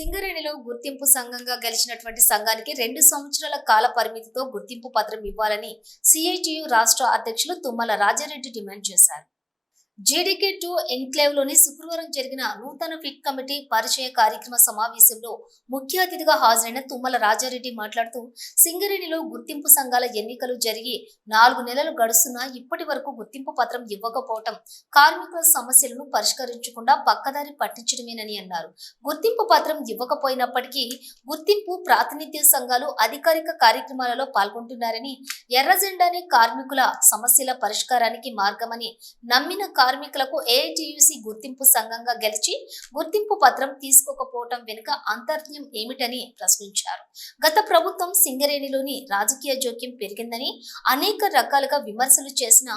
సింగరేణిలో గుర్తింపు సంఘంగా గెలిచినటువంటి సంఘానికి 2 సంవత్సరాల కాల పరిమితితో గుర్తింపు పత్రం ఇవ్వాలని సిఐటియు రాష్ట్ర అధ్యక్షులు తుమ్మల రాజారెడ్డి డిమాండ్ చేశారు. JDK2 ఎన్క్లేవ్లోని శుక్రవారం జరిగిన నూతన ఫిట్ కమిటీ పరిచయ కార్యక్రమ సమావేశంలో ముఖ్య అతిథిగా హాజరైన తుమ్మల రాజారెడ్డి మాట్లాడుతూ, సింగరేణిలో గుర్తింపు సంఘాల ఎన్నికలు జరిగి 4 నెలలు గడుస్తున్నా ఇప్పటి వరకు గుర్తింపు పత్రం ఇవ్వకపోవటం కార్మికుల సమస్యలను పరిష్కరించకుండా పక్కదారి పట్టించడమేనని అన్నారు. గుర్తింపు పత్రం ఇవ్వకపోయినప్పటికీ గుర్తింపు ప్రాతినిధ్య సంఘాలు అధికారిక కార్యక్రమాలలో పాల్గొంటున్నారని, ఎర్రజెండానే కార్మికుల సమస్యల పరిష్కారానికి మార్గమని నమ్మిన కార్మికులకు ఏఐటియుసి గుర్తింపు సంఘంగా గెలిచి గుర్తింపు పత్రం తీసుకోకపోవటం వెనుక అంతర్యం ఏమిటని ప్రశ్నించారు. గత ప్రభుత్వం సింగరేణిలోని రాజకీయ జోక్యం పెరిగిందని అనేక రకాలుగా విమర్శలు చేసిన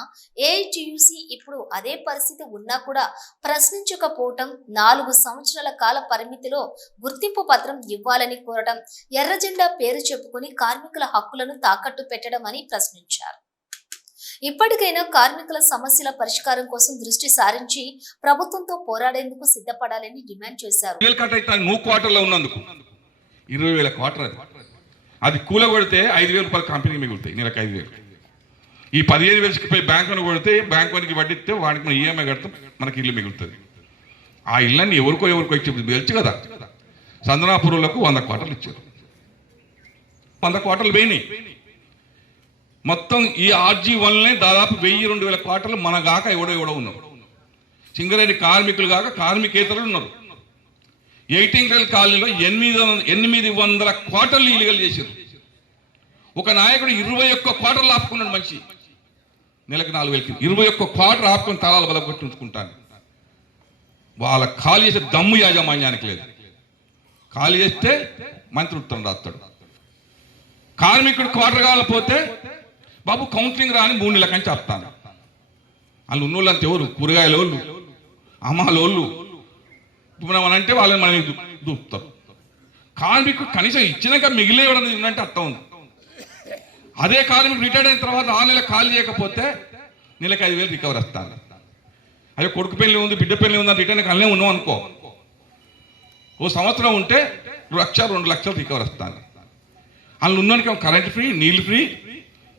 ఏఐటియుసి ఇప్పుడు అదే పరిస్థితి ఉన్నా కూడా ప్రశ్నించకపోవటం, 4 సంవత్సరాల కాల పరిమితిలో గుర్తింపు పత్రం ఇవ్వాలని కోరటం, ఎర్రజెండా పేరు చెప్పుకొని కార్మికుల హక్కులను తాకట్టు పెట్టడం అని ప్రశ్నించారు. ఇప్పటికైనా కార్మికుల సమస్యల పరిష్కారం కోసం దృష్టి సారించి ప్రభుత్వంతో పోరాడేందుకు సిద్ధపడాలని డిమాండ్ చేశారు. 20,000 క్వార్టర్ అది కూలగొడితే 5,000 రూపాయలు కంపెనీకి మిగులుతాయి, నెలకు 5,000. ఈ 15,000 పోయి బ్యాంకును కొడితే బ్యాంకునికి వడ్డిస్తే వాడికి మనం ఈఎంఐ కడతాం, మనకి ఇల్లు మిగులుతుంది. ఆ ఇళ్ళని ఎవరికో ఇచ్చి తెలుసు కదా. సందనాపురులకు 100 క్వార్టర్లు ఇచ్చారు, 100 క్వార్టర్లు పోయినాయి. మొత్తం ఈ RG1 దాదాపు 1,000-2,000 క్వార్టర్లు మన గాక ఎవడో ఉన్నారు. సింగరేణి కార్మికులు కాక కార్మికేతరులు ఉన్నారు. 18 క్లల్ కాలనీలో 800 క్వార్టర్లు ఇల్లీగల్ చేశారు. ఒక నాయకుడు 21 క్వార్టర్లు ఆపుకున్నాడు. మనిషి నెలకు 4,000, 21 క్వార్టర్ ఆపుకొని తాళాలు బలగొట్టించుకుంటాను. వాళ్ళ ఖాళీ చేసే దమ్ము యాజమాన్యానికి లేదు. ఖాళీ చేస్తే మంత్రి ఉత్తరం రాస్తాడు. కార్మికుడు క్వార్టర్ కావాలపోతే బాబు కౌన్సిలింగ్ రాని 3 నెలల కంచి చెప్తాను. వాళ్ళు ఉన్నోళ్ళంతా ఎవరు? కూరగాయల వాళ్ళు, అమ్మాలోళ్ళు. మనం అంటే వాళ్ళని మనం దూపుతారు. కార్మికుడు కనీసం ఇచ్చినాక మిగిలే ఉందంటే అర్థం ఉంది. అదే కార్మికుడు రిటైర్డ్ అయిన తర్వాత 6 నెలలు ఖాళీ చేయకపోతే నెలకు 5,000 రికవర్ వస్తాను. అదే కొడుకు పెళ్లి ఉంది, బిడ్డ పెళ్లి ఉందని రిటైర్డ్ అన్నీ ఉన్నాం అనుకో, ఓ సంవత్సరం ఉంటే 1,00,000-2 లక్షలు రికవర్ వస్తాను. వాళ్ళు ఉన్నోనికి కరెంట్ ఫ్రీ, నీళ్ళు ఫ్రీ,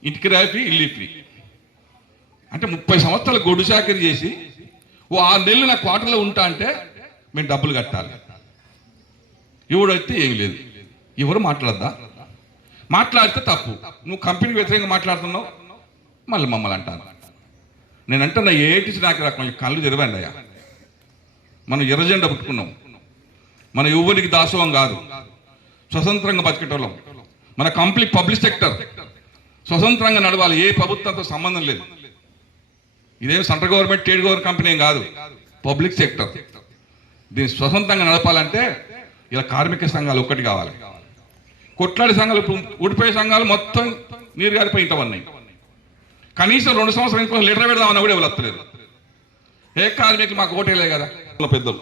ఇంటికి రాయి ఫ్రీ, ఇల్లు ఫ్రీ. అంటే 30 సంవత్సరాలు గొడ్డు చాకరీ చేసి ఓ 6 నెలలు నా క్వార్టర్లో ఉంటా అంటే మేము డబ్బులు కట్టాలి. ఎవడైతే ఏమి లేదు. ఎవరు మాట్లాడద్దా? మాట్లాడితే తప్పు. నువ్వు కంపెనీకి వ్యతిరేకంగా మాట్లాడుతున్నావు, మళ్ళీ మమ్మల్ని అంటాను. నేనంటున్నా ఏటిసి నాకు రకం కళ్ళు తెరవండి అయ్యా. మనం ఎర్రజెండా పుట్టుకున్నాం. మన ఎవరికి దాసోహం కాదు, స్వతంత్రంగా బతికేటోళ్ళం. మన కంప్లీట్ పబ్లిక్ సెక్టర్ స్వతంత్రంగా నడవాలి, ఏ ప్రభుత్వంతో సంబంధం లేదు. ఇదేం central government, state government company ఏం కాదు, పబ్లిక్ సెక్టర్. దీన్ని స్వతంత్రంగా నడపాలంటే ఇలా కార్మిక సంఘాలు ఒక్కటి కావాలి. కొట్లాడి సంఘాలు, ఇప్పుడు ఊడిపోయే సంఘాలు మొత్తం నీరు గారిపోయి ఇంటవన్నాయి. కనీసం 2 సంవత్సరాల కోసం లెటర్ పెడదామన్నా కూడా ఎవరు వస్తలేదు. ఏ కార్మికులు మాకు ఓటేలే కదా పెద్దలు,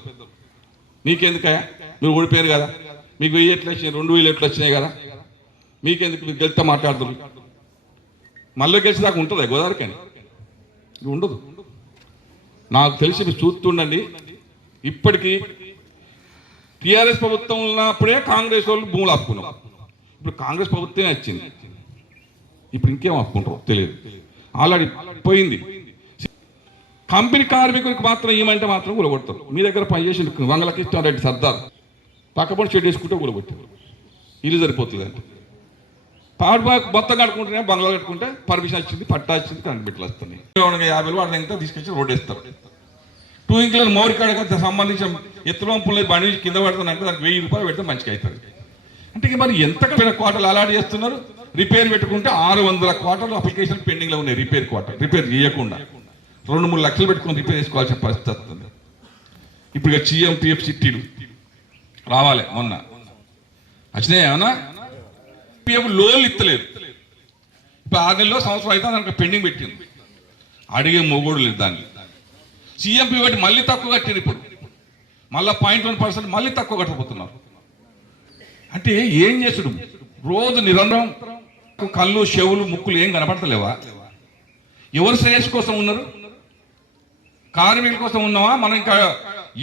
మీకెందుకయ్యా మీరు ఓడిపోయారు కదా, మీకు 1,000 ఎట్లా వచ్చినాయి, 2,000 ఎట్లా వచ్చినాయి కదా, మీకెందుకు మీరు గెలిస్తే మాట్లాడుతున్నారు. మళ్ళీ గెలిచేదాకా ఉంటుందా గోదావరి? కానీ ఇది ఉండదు. నాకు తెలిసి మీరు చూస్తుండండి. ఇప్పటికీ టీఆర్ఎస్ ప్రభుత్వం ఉన్నప్పుడే కాంగ్రెస్ వాళ్ళు భూములు ఆపుకున్నాం. ఇప్పుడు కాంగ్రెస్ ప్రభుత్వమే వచ్చింది, ఇప్పుడు ఇంకేం ఆపుకుంటారో తెలియదు. ఆల్రెడీ పోయింది. కంపెనీ కార్మికులకు మాత్రం ఏమంటే మాత్రం కూలగొడతారు. మీ దగ్గర పనిచేసి వంగలకృష్ణారెడ్డి సర్దార్ పక్కపడి షెడ్ వేసుకుంటే కూలగొట్టారు. ఇల్లు సరిపోతుంది అంటే పాడు మొత్తం కట్టుకుంటేనే బంగ్లా కట్టుకుంటే పర్మిషన్ వచ్చింది, పట్టా వచ్చింది, కరెంట్ బిట్లు వస్తున్నాయి. 50 వాడిని ఎంత తీసుకొచ్చి రోడ్ వేస్తారు. 2 ఇంక్లర్ మౌరికాడకి సంబంధించిన ఎత్తులంపులు బండి కింద పడుతుందంటే దానికి 1,000 రూపాయలు పెడితే మంచిగా అవుతుంది. అంటే మరి ఎంత క్వార్టర్లు అలాట్ చేస్తున్నారు. రిపేర్ పెట్టుకుంటే 600 క్వార్టర్లు అప్లికేషన్ పెండింగ్లో ఉన్నాయి. రిపేర్ చేయకుండా 2-3 లక్షలు పెట్టుకొని రిపేర్ చేసుకోవాల్సిన పరిస్థితి వస్తుంది. ఇప్పుడు CMPF చిట్టీలు రావాలి, మొన్న వచ్చినాయి. ఏమన్నా PF లోన్లు ఇస్తలేదు. ఇప్పుడు 6 నెలలో సంవత్సరం అయితే దానికి పెండింగ్ పెట్టింది. అడిగే మొగోడు లేదు దాన్ని. CMP బట్టి మళ్ళీ తక్కువ కట్టింది. ఇప్పుడు మళ్ళీ 0.1% మళ్ళీ తక్కువ కట్టబోతున్నారు. అంటే ఏం చేసుడు? రోజు నిరంతరం కళ్ళు, చెవులు, ముక్కులు ఏం కనపడతలేవా? ఎవరు శ్రేయస్సు కోసం ఉన్నారు? కార్మికుల కోసం ఉన్నావా? మనం ఇంకా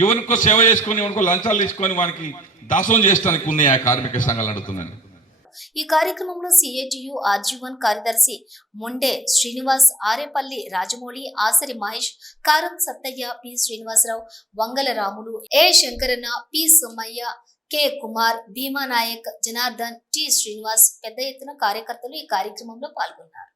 ఎవరికో సేవ చేసుకొని, ఎవరికో లంచాలు తీసుకొని వానికి దాసోహం చేయడానికి ఉన్నాయి ఆ కార్మిక సంఘాలు అడుగుతున్నాను. ఈ కార్యక్రమంలో సిఐటియు ఆర్జీవన్ కార్యదర్శి మొండే శ్రీనివాస్, ఆరేపల్లి రాజమౌళి, ఆసరి మహేష్, కారం సత్తయ్య, పి శ్రీనివాసరావు, వంగల రాములు, ఏ శంకరన్న, పి సోమయ్య, కె కుమార్, భీమా నాయక్, జనార్దన్, టి శ్రీనివాస్ పెద్ద ఎత్తున కార్యకర్తలు ఈ కార్యక్రమంలో పాల్గొన్నారు.